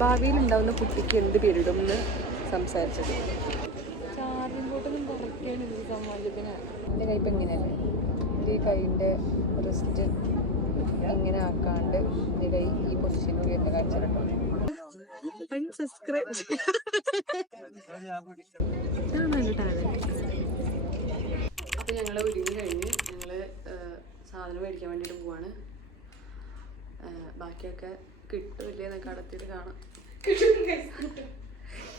ഭാവിയിൽ ഉണ്ടാവുന്ന കുട്ടിക്ക് എന്ത് പേരിടും എന്ന് സംസാരിച്ചത്. ചാർജിങ് ബോട്ടൊന്നും കുറയ്ക്കാണ് ഇത് സമാജത്തിന്. എൻ്റെ കൈ ഇപ്പം എങ്ങനെയല്ലേ, എൻ്റെ കൈൻ്റെ റിസ്റ്റ് ഇങ്ങനെ ആക്കാണ്ട് എൻ്റെ കൈ ഈ പൊസിഷനിൽ വരുന്ന കാണിച്ചിട്ടുണ്ടോ. സബ്സ്ക്രൈബ് അപ്പോൾ ഞങ്ങൾ ഒരുങ്ങി കഴിഞ്ഞ് ഞങ്ങൾ സാധനം മേടിക്കാൻ വേണ്ടിയിട്ട് പോവാണ്. ബാക്കിയൊക്കെ കിട്ടില്ലേ എന്നൊക്കെ അടുത്തിട്ട് കാണാം.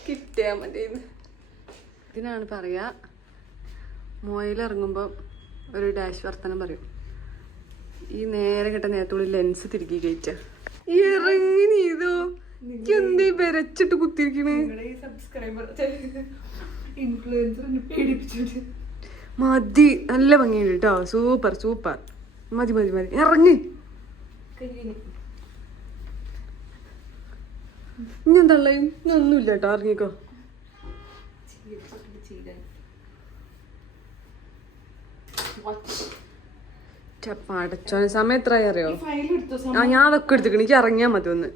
കിട്ടിയാൽ മതി. ഇതിനാണ് പറയാ മോയിലിറങ്ങുമ്പോൾ ഒരു ഡാഷ് വർത്തനം പറയും. ഈ നേരെ കിട്ട നേരത്തുള്ളിൽ ലെൻസ് തിരികെ കയറ്റ ഇറങ്ങി നീതോ എന്തേ വരച്ചിട്ട് കുത്തിരിക്കണേ. മതി, നല്ല ഭംഗിയുണ്ട് കേട്ടോ. Super super. മതി മതി മതി, ഇറങ്ങി. ഞാൻ തള്ളയും ഒന്നുമില്ല കേട്ടോ, ഇറങ്ങിക്കോ. അടച്ചോനെ സമയം എത്രയായി അറിയോ? ആ ഞാൻ അതൊക്കെ എടുത്തിക്കണ, എനിക്ക് ഇറങ്ങിയാ മതി ഒന്ന്.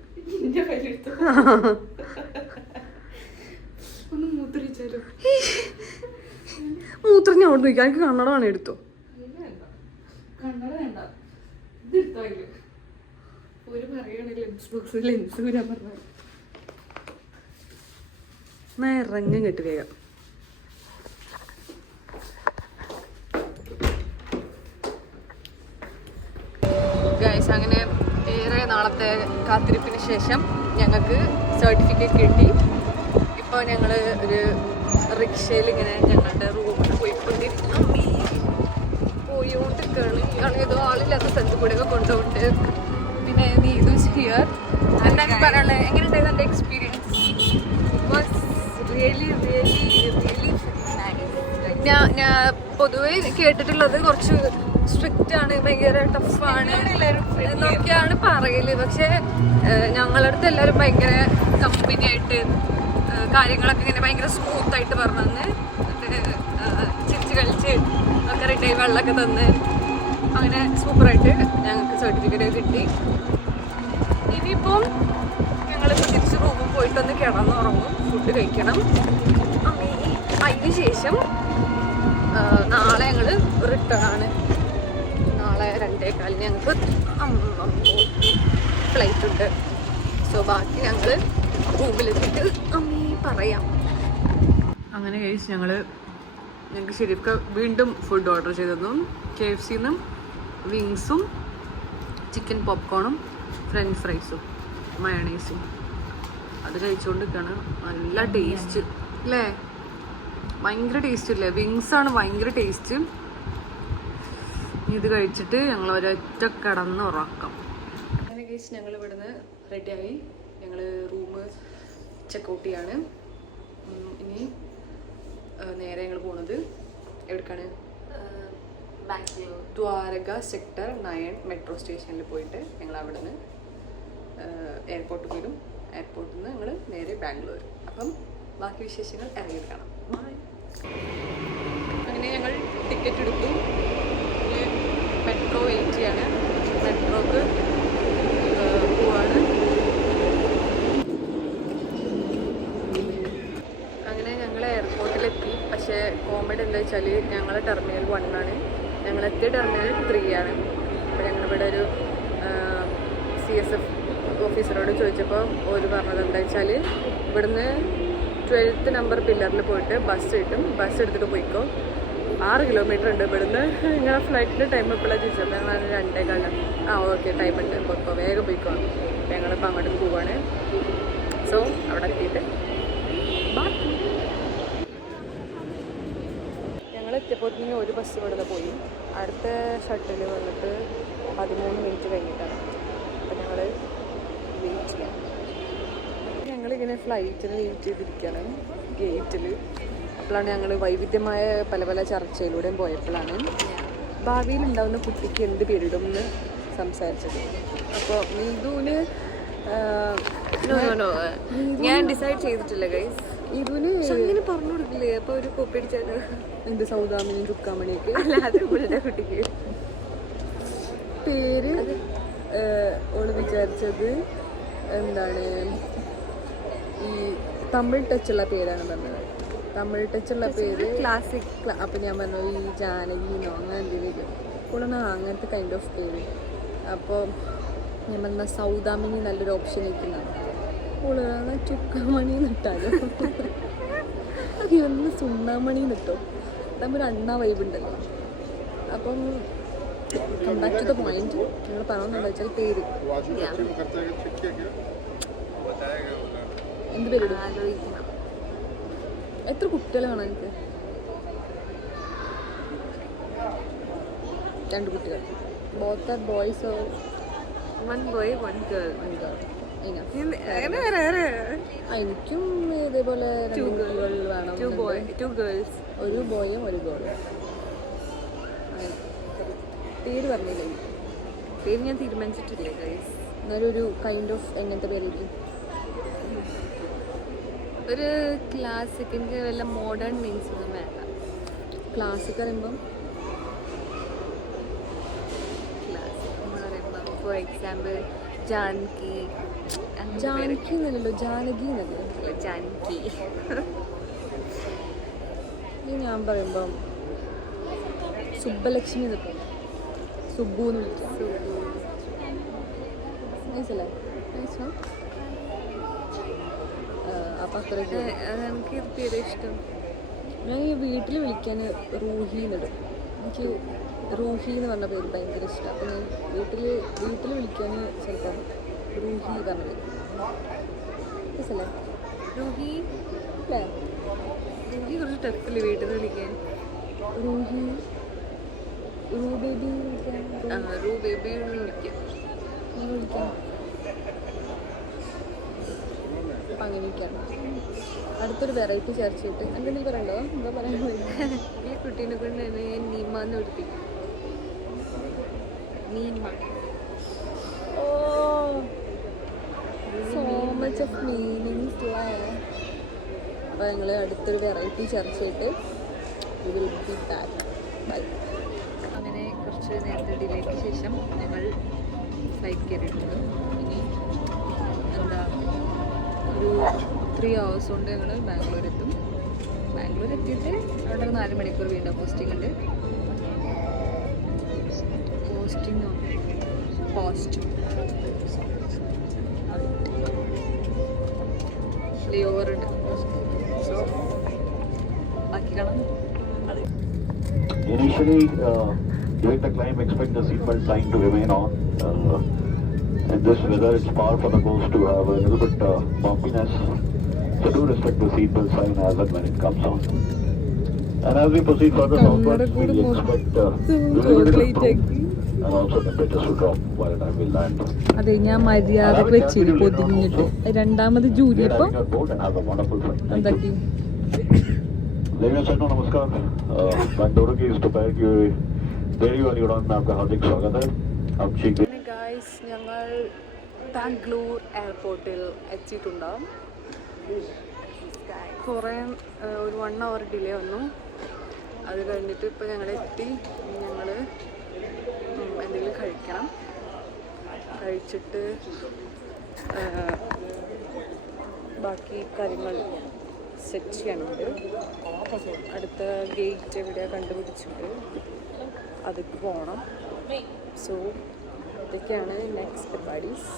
മൂത്രം ഞാൻ അവിടെ നോക്കാം. എനിക്ക് കണ്ണട വേണം, എടുത്തോ. ഇറങ്ങും കെട്ട് വേഗം. ഗൈസ്, അങ്ങനെ ഏറെ നാളത്തെ കാത്തിരിപ്പിന് ശേഷം ഞങ്ങൾക്ക് സർട്ടിഫിക്കറ്റ് കിട്ടി. ഇപ്പോൾ ഞങ്ങൾ ഒരു റിക്ഷയിൽ ഇങ്ങനെ ഞങ്ങളുടെ റൂമിൽ പോയിക്കൊണ്ടിരിക്കുകയാണ്. ഇയാൾ ഏതോ ആളില്ലാത്ത സ്ഥലത്ത് കൂടെയൊക്കെ കൊണ്ടുപോയിട്ട്. പിന്നെ നീതു ഹിയർ. എന്താണ് പറയാനുള്ളത്? എങ്ങനെയുണ്ടായിരുന്നു എൻ്റെ എക്സ്പീരിയൻസ്? ഞാൻ പൊതുവെ കേട്ടിട്ടുള്ളത് കുറച്ച് സ്ട്രിക്റ്റ് ആണ്, ഭയങ്കര ടഫാണ് എന്നൊക്കെയാണ് പറയല്. പക്ഷെ ഞങ്ങളുടെ അടുത്ത് എല്ലാവരും ഭയങ്കര കമ്പനി ആയിട്ട് കാര്യങ്ങളൊക്കെ ഇങ്ങനെ ഭയങ്കര സ്മൂത്ത് ആയിട്ട് പറഞ്ഞു തന്ന്, ചിരിച്ച് കളിച്ച് ഒക്കെ റിട്ടേൺ വെള്ളമൊക്കെ തന്ന് അങ്ങനെ സൂപ്പറായിട്ട് ഞങ്ങൾക്ക് സർട്ടിഫിക്കറ്റ് കിട്ടി. ഇനിയിപ്പം ഞങ്ങളിപ്പോൾ തിരിച്ച് റൂമിൽ പോയിട്ടൊന്ന് കിടന്നുറങ്ങും, ഫുഡ് കഴിക്കണം. അതിന് ശേഷം നാളെ ഞങ്ങൾ റിട്ടേൺ ആണ്. നാളെ 2:15 ഞങ്ങൾക്ക് ഫ്ലൈറ്റ് ഉണ്ട്. സോ ബാക്കി ഞങ്ങൾ റൂമിലെത്തിയിട്ട് പറയാം. അങ്ങനെ കഴിച്ച് ഞങ്ങൾക്ക് ശരിക്കും വീണ്ടും ഫുഡ് ഓർഡർ ചെയ്തിരുന്നു. KFCന്നും വിങ്സും ചിക്കൻ പോപ്കോണും ഫ്രഞ്ച് ഫ്രൈസും മയണൈസും അത് കഴിച്ചുകൊണ്ടിരിക്കുകയാണ്. നല്ല ടേസ്റ്റ് അല്ലേ? ഭയങ്കര ടേസ്റ്റ് ഇല്ലേ? വിങ്സാണ് ഭയങ്കര ടേസ്റ്റ്. ഇത് കഴിച്ചിട്ട് ഞങ്ങൾ ഒരൊറ്റ കിടന്ന് ഉറക്കാം. അങ്ങനെ കഴിച്ച് ഞങ്ങൾ ഇവിടുന്ന് റെഡിയായി. ഞങ്ങൾ റൂം ചെക്കൗട്ട് ചെയ്യാണ്. ഇനി നേരെ ഞങ്ങൾ പോണത് എവിടേക്കാണ്? ദ്വാരക സെക്ടർ 9 മെട്രോ സ്റ്റേഷനിൽ പോയിട്ട് ഞങ്ങൾ അവിടെ നിന്ന് എയർപോർട്ടിൽ പോലും. എയർപോർട്ടിൽ നിന്ന് ഞങ്ങൾ നേരെ ബാംഗ്ലൂർ. അപ്പം ബാക്കി വിശേഷങ്ങൾ ഇറങ്ങിയിട്ട് കാണാം. അങ്ങനെ ഞങ്ങൾ ടിക്കറ്റ് എടുത്തു. മെട്രോ വെയിറ്റ് ചെയ്യാണ്. മെട്രോക്ക് പോവാണ്. അങ്ങനെ ഞങ്ങൾ എയർപോർട്ടിലെത്തി. പക്ഷേ കോമഡി എന്താ വെച്ചാൽ ഞങ്ങൾ ടെർമിനൽ 1 ആണ്, ഞങ്ങളെത്തിയ ടെർമിനൽ 3 ആണ്. അപ്പോൾ ഞങ്ങളിവിടെ ഒരു CSF ഓഫീസറോട് ചോദിച്ചപ്പോൾ ഒരു പറഞ്ഞത് എന്താ വെച്ചാൽ ഇവിടുന്ന് 12th നമ്പർ പില്ലറിൽ പോയിട്ട് ബസ് കിട്ടും, ബസ് എടുത്തിട്ട് പോയിക്കോ. 6 കിലോമീറ്റർ ഉണ്ട് ഇവിടുന്ന്. ഞങ്ങൾ ഫ്ലൈറ്റിൻ്റെ ടൈം എപ്പോഴാണ് ചോദിച്ചത്? ഞങ്ങൾ 2:15. ഓക്കെ, ടൈം ഉണ്ട്, പോയിക്കോ, വേഗം പോയിക്കോ. ഞങ്ങളിപ്പോൾ അങ്ങോട്ട് പോവാണ്. സോ അവിടെ എത്തിയിട്ട് ബാക്കി ഞങ്ങൾ എത്തിയപ്പോഴത്തേക്കും ഒരു ബസ് ഇവിടുന്ന് പോയി. അടുത്ത ഷട്ടിൽ വന്നിട്ട് 13 മിനിറ്റ് കഴിഞ്ഞിട്ടാണ്. അപ്പോൾ ഞങ്ങൾ വെയിറ്റ് ചെയ്യാം. ഞങ്ങളിങ്ങനെ ഫ്ലൈറ്റിന് വെയിറ്റ് ചെയ്തിരിക്കുകയാണ് ഗേറ്റിൽ. അപ്പോഴാണ് ഞങ്ങൾ വൈവിധ്യമായ പല പല ചർച്ചയിലൂടെയും പോയപ്പോഴാണ് ഭാവിയിൽ ഉണ്ടാവുന്ന കുട്ടിക്ക് എന്ത് പേരിടും എന്ന് സംസാരിച്ചത്. അപ്പോൾ നീതുവിന് ഞാൻ ഡിസൈഡ് ചെയ്തിട്ടില്ല ഗൈസ്. ഇതിന് അങ്ങനെ പറഞ്ഞു കൊടുക്കില്ലേ? അപ്പോൾ ഒരു കോപ്പി അടിച്ചാൽ എന്ത് സൗദാമിനും ചുക്കാമണിയൊക്കെ അല്ലാതെ ഇവളുടെ കുട്ടിക്ക് പേര് ഓള് വിചാരിച്ചത് എന്താണ്, ഈ തമിഴ് ടച്ചുള്ള പേരാണ് പറഞ്ഞത്. തമിഴ് ടച്ചുള്ള പേര് ക്ലാസിക്. അപ്പം ഞാൻ പറഞ്ഞു ഈ ജാനകിന്നോ അങ്ങനെ എന്തെങ്കിലും കൂടെ അങ്ങനത്തെ കൈൻഡ് ഓഫ് പേര്. അപ്പോൾ ഞാൻ പറഞ്ഞ സൗദാമിനി നല്ലൊരു ഓപ്ഷൻ ഇരിക്കുന്നതാണ്. കൂടുതലാണ് ചുക്കാമണി നിട്ടാലോ ഒന്ന് സുണ്ണാമണി നിട്ടോ. അതാകുമ്പോൾ ഒരു അണ്ണ വൈബ് ഉണ്ടല്ലോ. അപ്പം come back to the point. നിങ്ങൾ പറഞ്ഞതെന്താ വെച്ചാൽ പേര് എന്ത് പേരിടും? എത്ര കുട്ടികളാണ് എനിക്ക്? 2 കുട്ടികൾ. Both are boys or 1 boy 1 girl? 1 girl. എനിക്കും ഇതേപോലെ 2 കുട്ടികൾ വേണം. 2 girls. ഒരു ബോയും ഒരു ഗേളും. അങ്ങനെ പേര് പറഞ്ഞില്ലേ? പേര് ഞാൻ തീരുമാനിച്ചിട്ടില്ലേ ഗൈസ്. എന്നാലൊരു കൈൻഡ് ഓഫ് എങ്ങനത്തെ പേരായിരിക്കും? ഒരു ക്ലാസിക്. എനിക്ക് വല്ല മോഡേൺ മീൻസ് ഒന്നും വേണ്ട. ക്ലാസിക് പറയുമ്പം ക്ലാസിക് എന്ന് പറയുമ്പോൾ ഫോർ എക്സാമ്പിൾ ജാനകി. ജാനകി എന്നല്ലല്ലോ, ജാനകി എന്നല്ലേ? ജാനകി. ഞാൻ പറയുമ്പം സുബ്ബലക്ഷ്മി എന്നൊക്കെ, സുബ്ബു എന്ന് വിളിക്കാം. മനസ്സിലായി? അപ്പം അത്രയ്ക്ക് എനിക്ക് പേര് ഇഷ്ടം. ഞാൻ ഈ വീട്ടിൽ വിളിക്കാൻ റൂഹി എന്നിടും. എനിക്ക് റൂഹി എന്ന് പറഞ്ഞ പേര് ഭയങ്കര ഇഷ്ടം. അപ്പം ഞാൻ വീട്ടിൽ വിളിക്കാൻ ചിലപ്പം റൂഹി പറഞ്ഞത്. മനസ്സിലായി? റൂഹി അല്ലേ? റൂഹി കുറച്ച് ടഫല്ലേ വീട്ടിൽ നിന്ന് വിളിക്കാൻ. റൂഹി, റൂ ബേബി വിളിക്കാൻ. റൂ ബേബി വിളിക്കാം. ഞാൻ വിളിക്കാം. അപ്പം അങ്ങനെയൊക്കെയാണ്. അടുത്തൊരു വെറൈറ്റി ചർച്ച ചെയ്തിട്ട് എന്തെങ്കിലും പറയണ്ടോ? എന്താ പറയാൻ പോയത്? ഈ കുട്ടീനെ കൊണ്ട് തന്നെ ഞാൻ നീമ എന്ന് പഠിപ്പിക്കും. Neema. Oh so much of meanings. അപ്പോൾ ഞങ്ങൾ അടുത്തൊരു വെറൈറ്റി ചർച്ച ചെയ്തിട്ട് we will be back. Bye. അങ്ങനെ കുറച്ച് നേരത്തെ ഡിലേക്ക് ശേഷം ഞങ്ങൾ ഫ്ലൈറ്റ് കയറിയിട്ടുണ്ട്. ഇനി എന്താ ഒരു 3 hours കൊണ്ട് ഞങ്ങൾ ബാംഗ്ലൂർ എത്തും. ബാംഗ്ലൂർ എത്തിയിട്ട് അവിടെ 4 മണിക്കൂർ വീണ്ടും പോസ്റ്റിംഗ് ഉണ്ട്. ലേ ഓവർ ഉണ്ട്. ബാക്കി കാണാം. Initially, during the climb, expect the seatbelt sign to remain on. In this weather, it's par for the course to have a little bit bumpiness. So do respect the seatbelt sign as and when it comes on. And as we proceed further southwards, we expect little bit of improve and also temperatures to drop by the time we land. അതെ, ഞാൻ മര്യാദക്ക് വെച്ചിട്ട് പൊതിഞ്ഞിട്ട് രണ്ടാമത് Julie ഇപ്പോൾ എന്താക്കി. Ladies and gentlemen, नमस्कार. बेंगलुरु की इस दोपहर की डेली वाली उड़ान में आपका हार्दिक स्वागत है. आप ठीक है ഗായ്സ്, ഞങ്ങൾ ബാംഗ്ലൂർ എയർപോർട്ടിൽ എത്തിയിട്ടുണ്ടാവും. കുറേ ഒരു 1 hour ഡിലേ വന്നു. അത് കഴിഞ്ഞിട്ട് ഇപ്പോൾ ഞങ്ങൾ എത്തി. ഞങ്ങൾ എന്തെങ്കിലും കഴിക്കണം. കഴിച്ചിട്ട് ബാക്കി കാര്യങ്ങൾ സെറ്റ് ചെയ്യാനുണ്ട്. അടുത്ത ഗേറ്റ് എവിടെയാണ് കണ്ടുപിടിച്ചിട്ട് അതിക്ക് പോകണം. സോ ഇതൊക്കെയാണ് നെക്സ്റ്റ് പരിപാടീസ്.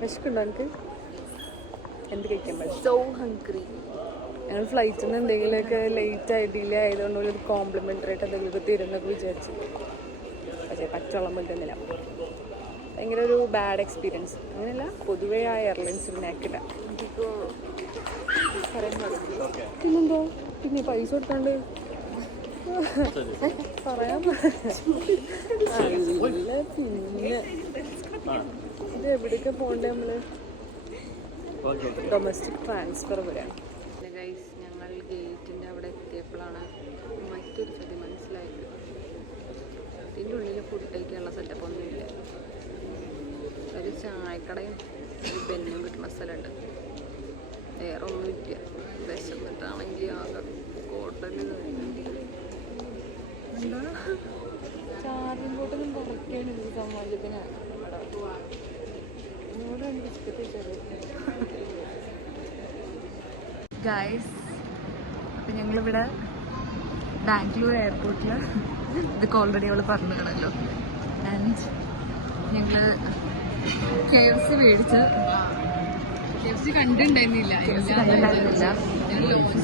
വിശക്കുണ്ടോ എനിക്ക്? എന്ത് കഴിക്കാൻ പറ്റും? So hungry. ഞങ്ങൾ ഫ്ലൈറ്റിൽ നിന്ന് എന്തെങ്കിലുമൊക്കെ ലേറ്റായി ഡിലേ ആയതുകൊണ്ട് ഒരു കോംപ്ലിമെൻ്ററി ആയിട്ട് എന്തെങ്കിലുമൊക്കെ തരുന്നൊക്കെ വിചാരിച്ചു. പക്ഷേ പച്ചവെള്ളം പറ്റുന്നില്ല. ഭയങ്കര ഒരു ബാഡ് എക്സ്പീരിയൻസ്. അങ്ങനെയല്ല, പൊതുവേ ആ എയർലൈൻസിൽ നാക്കില്ല. എനിക്കിപ്പോൾ പറയാൻ പാടില്ല. പിന്നെന്തോ പിന്നെ പൈസ കൊടുത്താണ്ട് പറയാൻ അല്ല. പിന്നെ ഇത് എവിടെയൊക്കെ പോകണ്ടേ നമ്മള്? ഡൊമസ്റ്റിക് ട്രാൻസ്ഫർ വരാണ്. ഗൈസ്, ഞങ്ങൾ ഗേറ്റിൻ്റെ അവിടെ എത്തിയപ്പോഴാണ് മറ്റൊരു സ്ഥിതി മനസ്സിലായത്. ഇതിൻ്റെ ഉള്ളിൽ ഫുഡ് കഴിക്കാനുള്ള സെറ്റപ്പ് ഒന്നുമില്ല. ഒരു ചായക്കടയും ഒരു ബെന്നും കിട്ടുന്ന സ്ഥലമുണ്ട്. വേറെ ഒന്നുമില്ല. വിശന്നിട്ടാണെങ്കിൽ ആകെ ഹോട്ടലിൽ എന്താ ചാർജിങ് ബോട്ടൊന്നും കുറയ്ക്കാൻ എനിക്ക് സമാജത്തിന് ഇവിടെ 2 ബിസ്ക്കറ്റ് വെച്ചാൽ ഗൈസ്, അപ്പം ഞങ്ങളിവിടെ ബാംഗ്ലൂർ എയർപോർട്ടിൽ ഇതൊക്കെ ഓൾറെഡി അവൾ പറഞ്ഞു കാണല്ലോ. ആൻഡ് ഞങ്ങൾ KFC മേടിച്ച് KFC കണ്ടിട്ടുണ്ടായിരുന്നില്ല.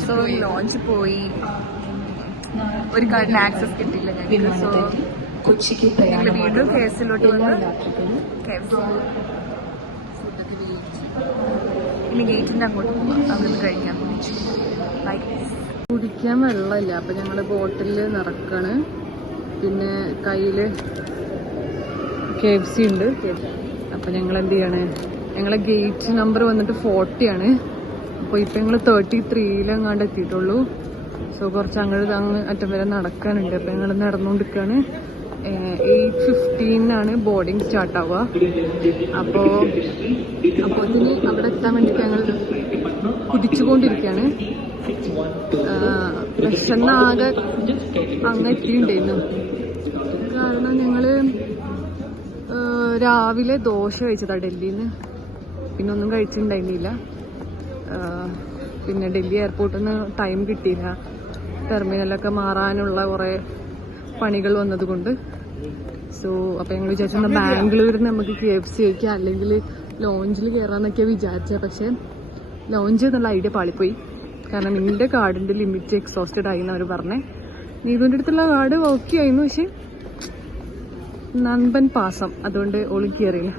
സോ ലോഞ്ച് പോയി, ഒരു കാർഡിന് ആക്സസ് കിട്ടിയില്ല ഞങ്ങൾക്ക്. സോ ഞങ്ങൾ വീണ്ടും KFCയിലോട്ട് വന്ന് KFC ഫുഡൊക്കെ മേടിച്ച് ഇനി ഗേറ്റിൻ്റെ അങ്ങോട്ട് പോകാം, അവിടെ കഴിക്കാൻ കുടിച്ചു. കുടിക്കാൻ വെള്ളമില്ല, അപ്പം ഞങ്ങൾ ബോട്ടിൽ നിറക്കാണ്. പിന്നെ കയ്യിൽ KFC ഉണ്ട്. അപ്പം ഞങ്ങൾ എന്ത് ചെയ്യാണ്, ഞങ്ങളെ ഗേറ്റ് നമ്പർ വന്നിട്ട് 40 ആണ്. അപ്പോൾ ഇപ്പം ഞങ്ങൾ 33-ലെങ്ങാണ്ട് എത്തിയിട്ടുള്ളൂ. സോ കുറച്ച് അങ്ങ് അറ്റം വരെ നടക്കാനുണ്ട്. അപ്പം ഞങ്ങൾ നടന്നുകൊണ്ടിരിക്കുകയാണ്. 8:15 ബോർഡിങ് സ്റ്റാർട്ട് ആവുക. അപ്പോൾ ഇതിന് അവിടെ എത്താൻ വേണ്ടിയിട്ട് ഞങ്ങൾ കുതിച്ചുകൊണ്ടിരിക്കുകയാണ്. വിശന്നാകെ അങ്ങ് എത്തിയിട്ടുണ്ടായിരുന്നു. കാരണം ഞങ്ങൾ രാവിലെ ദോശ കഴിച്ചതാണ് ഡൽഹിയിൽ നിന്ന്, പിന്നെ ഒന്നും കഴിച്ചിട്ടുണ്ടായിരുന്നില്ല. പിന്നെ ഡൽഹി എയർപോർട്ടിൽ നിന്ന് ടൈം കിട്ടിയില്ല, ടെർമിനലൊക്കെ മാറാനുള്ള കുറേ പണികൾ വന്നതുകൊണ്ട്. സോ അപ്പോൾ ഞങ്ങൾ വിചാരിച്ചു ബാംഗ്ലൂരിൽ നമുക്ക് KFC കഴിക്കാം, അല്ലെങ്കിൽ ലോഞ്ചിൽ കയറാമെന്നൊക്കെയാണ് വിചാരിച്ചത്. പക്ഷേ ലോഞ്ച് എന്നുള്ള ഐഡിയ പാളിപ്പോയി. കാരണം നിന്റെ കാർഡിൻ്റെ ലിമിറ്റ് എക്സോസ്റ്റഡ് ആയി എന്നവർ പറഞ്ഞേ. നീതുവിൻ്റെ അടുത്തുള്ള കാർഡ് ഓക്കെ ആയിരുന്നു, പക്ഷെ നൻപൻ പാസം, അതുകൊണ്ട് ഓളി കയറിയില്ല.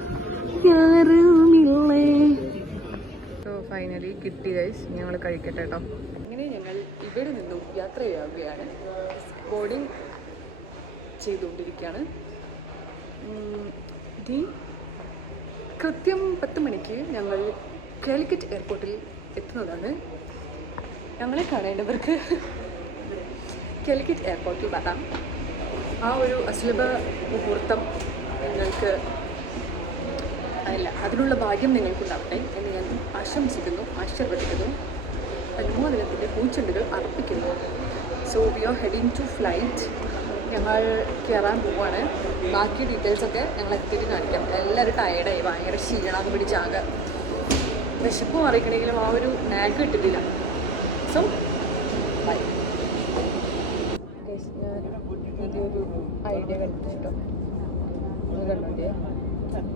സോ ഫൈനലി കിട്ടി ഗൈസ്, ഞങ്ങൾ കഴിക്കട്ടെ കേട്ടോ. അങ്ങനെ ഞങ്ങൾ ഇവിടെ നിന്നും യാത്രയാവുകയാണ്. ബോർഡിങ് ചെയ്തുകൊണ്ടിരിക്കുകയാണ്. കൃത്യം 10 മണിക്ക് ഞങ്ങൾ കാലിക്കറ്റ് എയർപോർട്ടിൽ എത്തുന്നതാണ്. ഞങ്ങളെ കാണേണ്ടവർക്ക് കാലിക്കറ്റ് എയർപോർട്ടിൽ വരാം. ആ ഒരു അസുലഭ മുഹൂർത്തം നിങ്ങൾക്ക് അതിനുള്ള ഭാഗ്യം നിങ്ങൾക്കുണ്ടാവട്ടെ എന്ന് ഞാൻ ആശംസിക്കുന്നു, ആശീർവദിക്കുന്നു. അനുമോദനത്തിൻ്റെ പൂച്ചെണ്ടുകൾ അർപ്പിക്കുന്നു. So we are heading to flight. ഞങ്ങൾ കയറാൻ പോവാണ്. ബാക്കി ഡീറ്റെയിൽസൊക്കെ ഞങ്ങൾ എത്തിയിട്ട് കാണിക്കാം. എല്ലാവരും ടയർഡായി, ഭയങ്കര ക്ഷീണം പിടിച്ചാക, വിശപ്പും അറിയിക്കണമെങ്കിലും ആ ഒരു നാക്ക് കിട്ടിയിട്ടില്ല. So bye. ഞാൻ ഇതൊരു ഐഡിയ കണ്ടിട്ടോ, ഒന്ന് കണ്ടോണ്ടേ.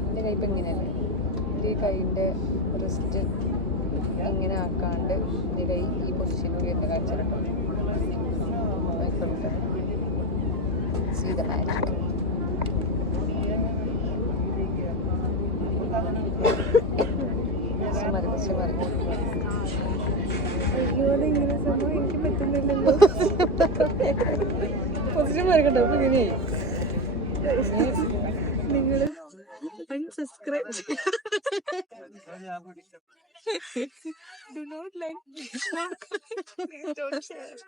എൻ്റെ കൈ ഇപ്പം ഇങ്ങനെയല്ലേ, എൻ്റെ കൈൻ്റെ റിസ്റ്റ് ഇങ്ങനെ ആക്കാണ്ട് എൻ്റെ കൈ ഈ പൊസിഷനിൽ എന്നെ കാണിച്ചിട്ടോ. See the magic. അയ്യോ, അതെങ്ങനെ സംഭവം എനിക്ക് പറ്റുന്നില്ലല്ലോ. പൊസിഷൻ മറിക്കട്ടോ. അപ്പൊ ഇങ്ങനെയായി. നിങ്ങൾ unsubscribe do not like, don't share.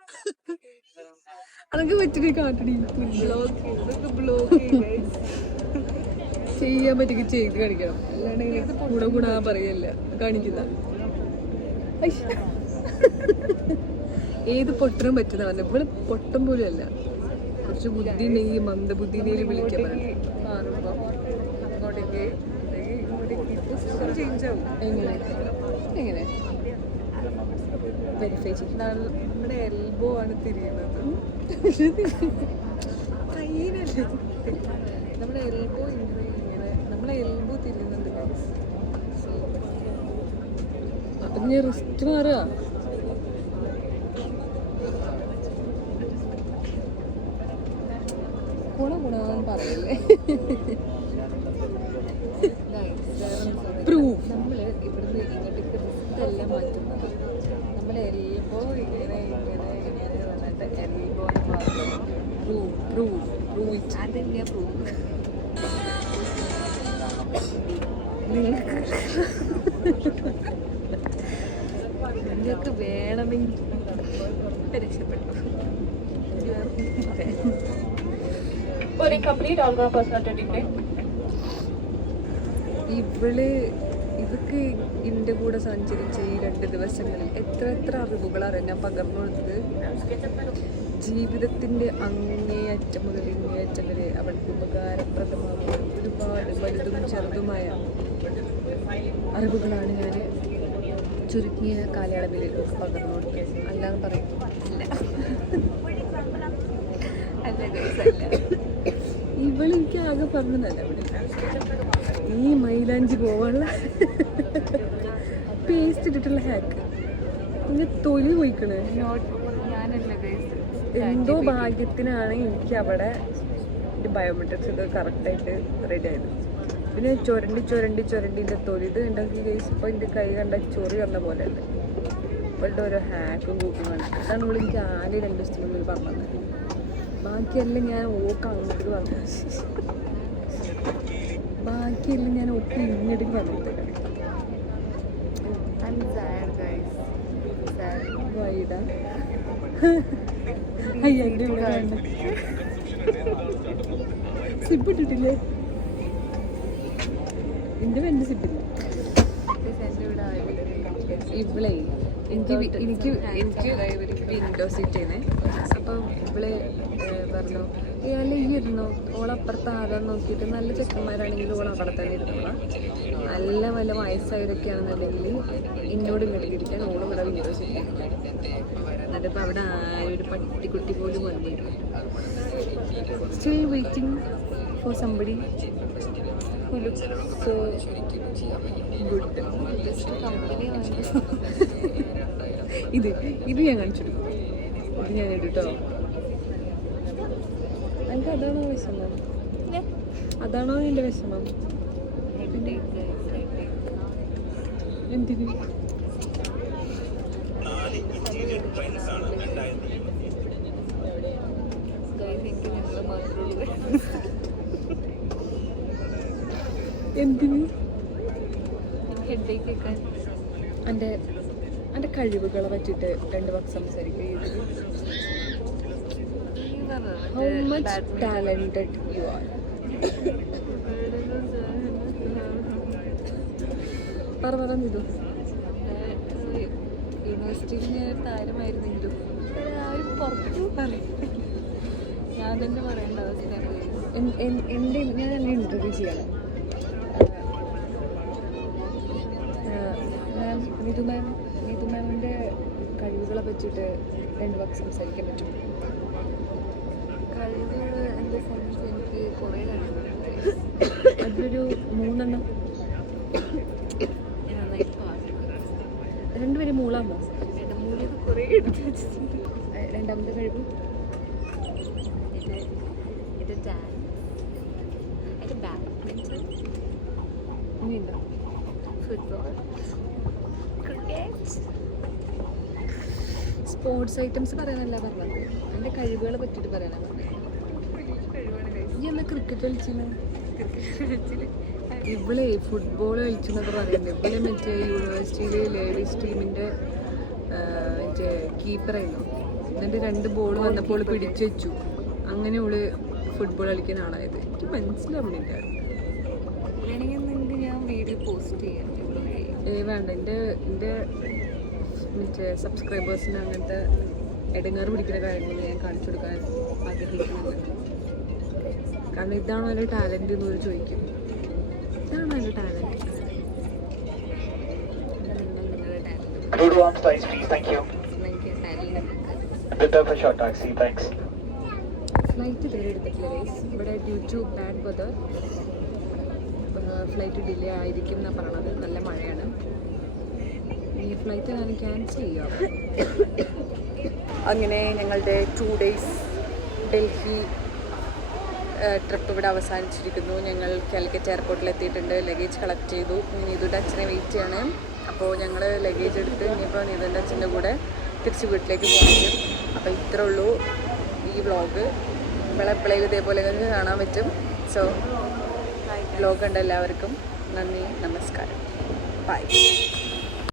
അതൊക്കെ പറ്റിയ കാട്ടടി ബ്ലോഗ് ചെയ്യാൻ പറ്റിയ ചെയ്ത് കാണിക്കണം. അല്ലാണ്ട് കൂടെ കൂടെ പറയല്ല കാണിക്കുന്ന. ഏത് പൊട്ടനും പറ്റുന്ന പറഞ്ഞ ഇവിടെ പൊട്ടം പോലും അല്ല. കുറച്ച് ബുദ്ധി ഉണ്ടെങ്കിൽ മന്ദബുദ്ധിനെ വിളിക്കാൻ മാറുമ്പോ അങ്ങോട്ടേക്ക് ചേഞ്ച് ആവും. എങ്ങനെ വെരിഫൈ ചെയ്യും. നമ്മുടെ എൽബോ ആണ് തിരിയുന്നത്, കയ്യിനല്ലേ. നമ്മുടെ എൽബോ ഇങ്ങനെ നമ്മളെ എൽബോ തിരിയുന്നുണ്ട്. അപ്പം ഞാൻ റിസ്റ്റ് മാറുക. ഗുണഗുണമെന്ന് പറയല്ലേ. പ്രൂഫ് നമ്മൾ ഇവിടുന്ന് ഇങ്ങോട്ടേക്ക് റിസ്റ്റ് എല്ലാം മാറ്റുന്നത്. നമ്മുടെ എൽബോ ഇങ്ങനെ ഇങ്ങനെ ഇങ്ങനെ വന്നിട്ട് എൽബോ പ്രൂവ് അതെങ്ങനെയാ പ്രൂവ്. നിങ്ങൾക്ക് വേണമെങ്കിൽ രക്ഷപ്പെട്ടു. ഇവക്ക് ഇതിൻ്റെ കൂടെ സഞ്ചരിച്ച ഈ 2 ദിവസങ്ങളിൽ എത്ര അറിവുകളാണ് ഞാൻ പകർന്നു കൊടുത്തത്. ജീവിതത്തിൻ്റെ അങ്ങേയറ്റം മുതൽ ഇങ്ങേയറ്റം വരെ അവൾക്ക് ഉപകാരപ്രദമായ ഒരുപാട് വലുതും ചെറുതുമായ അറിവുകളാണ് ഞാൻ ചുരുങ്ങിയ കാലയളവിൽ പകർന്നു കൊടുക്കുക അല്ലാന്ന് പറയും. ഇവളെനിക്ക് ആകെ പറഞ്ഞതല്ല ഈ മൈലാഞ്ചി പോവാനുള്ള പേസ്റ്റ് ഇട്ടിട്ടുള്ള ഹാക്ക് ഇങ്ങനെ തൊലി പോയിക്കണ്. എന്തോ ഭാഗ്യത്തിനാണ് എനിക്ക് അവിടെ എൻ്റെ ബയോമെട്രിക്സ് ഇത് കറക്റ്റായിട്ട് റെഡി ആയത്. പിന്നെ ചുരണ്ടിൻ്റെ തൊലി ഇത് ഉണ്ടാക്കി കഴിച്ച് ഇപ്പോൾ എൻ്റെ കൈ കണ്ട ചൊറി വന്ന പോലെ ഉണ്ട്. ഇവളുടെ ഓരോ ഹാക്കും കൂട്ടും കണ്ടു. അതാണ് ഇവിടെ എനിക്ക് ആദ്യം 2 ദിവസത്തിന് മുന്നിൽ പറഞ്ഞത്. ബാക്കിയെല്ലാം ഞാൻ അങ്ങോട്ട് പറഞ്ഞു, ബാക്കിയെല്ലാം ഞാൻ ഒട്ടി ഇങ്ങോട്ട് പറഞ്ഞത്. വൈഡ അയ്യൻ്റെ ഇവിടെ കണ്ട സിപ്പ് ഇട്ടിട്ടില്ലേ? എൻ്റെ സിപ്പില്ല. ഇവളെ എനിക്ക് വിൻഡോ സീറ്റ് ചെയ്യുന്നേ. അപ്പം ഇവളെ പറഞ്ഞു അല്ല ഈ ഇരുന്നോ, ഓളപ്പുറത്ത് ആരാൻ നോക്കിയിട്ട് നല്ല ചെക്കന്മാരാണെങ്കിൽ ഓൾ അവിടെ തന്നെ ഇരുന്നോളാം, നല്ല വല്ല വയസ്സായതൊക്കെയാണെന്നുണ്ടെങ്കിൽ എന്നോട് ഇങ്ങോട്ട് ഇരിക്കാൻ ഓളും ഇവിടെ വിൻഡോ സീറ്റ്. എന്നിട്ടിപ്പോൾ അവിടെ ആരും ഒരു പട്ടിക്കുട്ടി പോലും വന്നു. Still waiting for somebody who looks so good. ഇത് ഞാൻ കാണിച്ചെടുക്കും. ഇത് ഞാൻ ഇട്ടോ. എനിക്ക് അതാണോ വിഷമം? അതാണോ എൻ്റെ വിഷമം? എന്തിന്? എന്തിന്? എൻ്റെ കഴിവുകളെ പറ്റിയിട്ട് 2 വാക്ക് സംസാരിക്കുക. How much talented you are. പറഞ്ഞിതു യൂണിവേഴ്സിറ്റിയിൽ ഞാൻ താരമായിരുന്നെങ്കിലും ആരും പുറത്തു പറയും. ഞാൻ തന്നെ പറയേണ്ട അവസ്ഥയാണ്. ഞാൻ എന്നെ ഇൻ്റർവ്യൂ ചെയ്യണം. നീതു മാമിൻ്റെ കഴിവുകളെ പറ്റിയിട്ട് 2 വാക്ക് സംസാരിക്കാൻ പറ്റും. കഴിവുകൾ എൻ്റെ സെൻസ് എനിക്ക് കുറേ കഴിവുകളുണ്ട്. അതിലൊരു 3 എണ്ണം. രണ്ടുപേരും മൂളാമോ? മൂലത് കുറേ എടുത്ത് വെച്ചിട്ടുണ്ട്. രണ്ടാമത്തെ കഴിവ് ഇത് ഡാൻസ്, ഇത് ബാഡ്മിൻ്റൺ, ഇനിയുണ്ടോ ഫുട്ബോൾ, സ്പോർട്സ് ഐറ്റംസ് പറയാനല്ല പറഞ്ഞത്, എൻ്റെ കഴിവുകളെ പറ്റിയിട്ട് പറയാനാണ് പറഞ്ഞത്. ഈ എന്നാ ക്രിക്കറ്റ് കളിച്ചില്ല? ഇവളെ ഫുട്ബോൾ കളിച്ചെന്നൊക്കെ പറയുന്നത്. ഇവളെ മറ്റേ യൂണിവേഴ്സിറ്റിയിലെ ലേഡീസ് ടീമിൻ്റെ മറ്റേ കീപ്പറായിരുന്നു. എന്നിട്ട് 2 ബോൾ വന്നപ്പോൾ പിടിച്ചു വെച്ചു. അങ്ങനെ ഇവള് ഫുട്ബോൾ കളിക്കുന്ന ആളായത്. എനിക്ക് മനസ്സിലാവുന്നില്ല. ഞാൻ വീഡിയോ പോസ്റ്റ് ചെയ്യാം. വേണ്ട, എൻ്റെ മറ്റേ സബ്സ്ക്രൈബേഴ്സിന് അങ്ങനത്തെ ഇടങ്ങേറ് പിടിക്കുന്ന കാര്യങ്ങൾ ഞാൻ കാണിച്ചു കൊടുക്കാൻ ആഗ്രഹിക്കുന്നുണ്ട്. കാരണം ഇതാണോ അതിൻ്റെ ടാലൻറ്റ് എന്നൊരു ചോദിക്കും. ഇതാണോ അതിൻ്റെ ടാലൻറ്റ്? ഫ്ലൈറ്റ് ഇതുവരെ എടുത്തിട്ടില്ല ഗൈസ്. ഇവിടെ due to bad weather flight delay ആയിരിക്കും എന്നാണ് പറയണത്. നല്ല മഴയാണ്. ഈ ഫ്ലൈറ്റ് ഞാൻ ക്യാൻസൽ ചെയ്യാം. അങ്ങനെ ഞങ്ങളുടെ 2 days ഡൽഹി ട്രിപ്പ് ഇവിടെ അവസാനിച്ചിരിക്കുന്നു. ഞങ്ങൾ കാലിക്കറ്റ് എയർപോർട്ടിൽ എത്തിയിട്ടുണ്ട്. ലഗേജ് കളക്ട് ചെയ്തു. നീതുൻ്റെ അച്ഛനെ വെയിറ്റ് ചെയ്യാണ്. അപ്പോൾ ഞങ്ങൾ ലഗേജ് എടുത്ത് ഇനിയിപ്പോൾ നീതുൻ്റെ അച്ഛൻ്റെ കൂടെ തിരിച്ച് വീട്ടിലേക്ക് പോകണം. അപ്പോൾ ഇത്രേ ഉള്ളൂ ഈ വ്ളോഗ്. എപ്പോഴെപ്പോഴും ഇതേപോലെ കാണാൻ പറ്റും. സോ വ്ളോഗ് ഉണ്ട് എല്ലാവർക്കും. നന്ദി, നമസ്കാരം, ബൈ.